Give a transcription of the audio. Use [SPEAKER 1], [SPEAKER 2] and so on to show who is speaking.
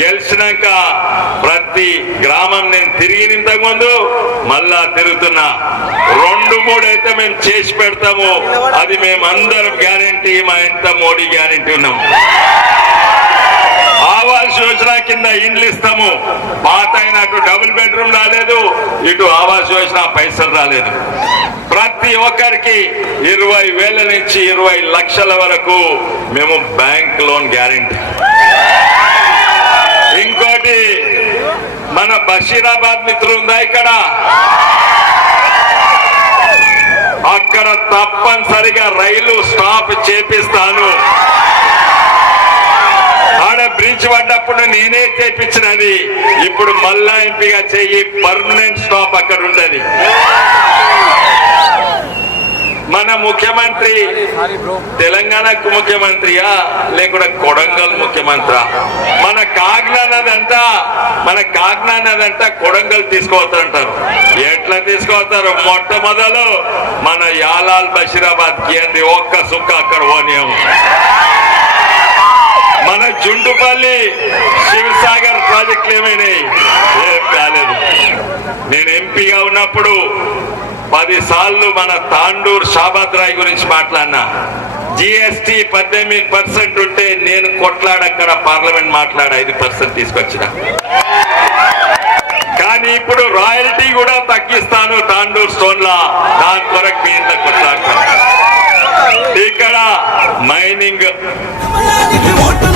[SPEAKER 1] గెలిచినాక ప్రతి గ్రామం నేను తిరిగి ఇంతకు ముందు మళ్ళా తిరుగుతున్నా. రెండు మూడు అయితే మేము చేసి పెడతాము. అది మేమందరం గ్యారంటీ మా ఎంత మోడీ గ్యారంటీ ఉన్నాం. ఆవాస్ యోజన కింద ఇండ్లు ఇస్తాము. పాత అయిన డబుల్ బెడ్రూమ్ రాలేదు ఇటు ఆవాస్ యోజన పైసలు రాలేదు. ప్రతి ఒక్కరికి ఇరవై వేల నుంచి ఇరవై లక్షల వరకు మేము బ్యాంక్ లోన్ గ్యారంటీ. మన బషీరాబాద్ మిత్రులు ఉందా ఇక్కడ? అక్కడ తప్పనిసరిగా రైలు స్టాప్ చేపిస్తాను. ఆడ బ్రిడ్జ్ పడ్డప్పుడు నేనే చేపించినది. ఇప్పుడు మళ్ళా ఎంపీగా చెయ్యి పర్మనెంట్ స్టాప్ అక్కడ ఉండదు మన ముఖ్యమంత్రి తెలంగాణకు ముఖ్యమంత్రియా? లేకుండా కొడంగల్ ముఖ్యమంత్రి? మన కాకినాడ మన కాగ్నానదంట కొడంగల్ అంటారు ఎట్లా తీసుకోవతారు మొట్టమొదలు మన యాలాల్ బషీరాబాద్కి ఒక్క సుక్క అక్కడ ఓనియం మన జుండుపల్లి శివసాగర్ ప్రాజెక్టులు ఏమైనాయి? ఏం కాలేదు. నేను ఎంపీగా ఉన్నప్పుడు పదిసార్లు మన తాండూర్ షాబాద్ రాయ్ గురించి మాట్లాడినా. జిఎస్టి పద్దెనిమిది పర్సెంట్ ఉంటే నేను కొట్లాడక్కడ పార్లమెంట్ మాట్లాడ ఐదు పర్సెంట్ తీసుకొచ్చిన. తగ్గిస్తాను తాండూర్ స్టోన్లా దాని కొరకు మీ ఇంట్లో కొట్లాడతాను ఇక్కడ మైనింగ్
[SPEAKER 2] కమలానికి ఓటు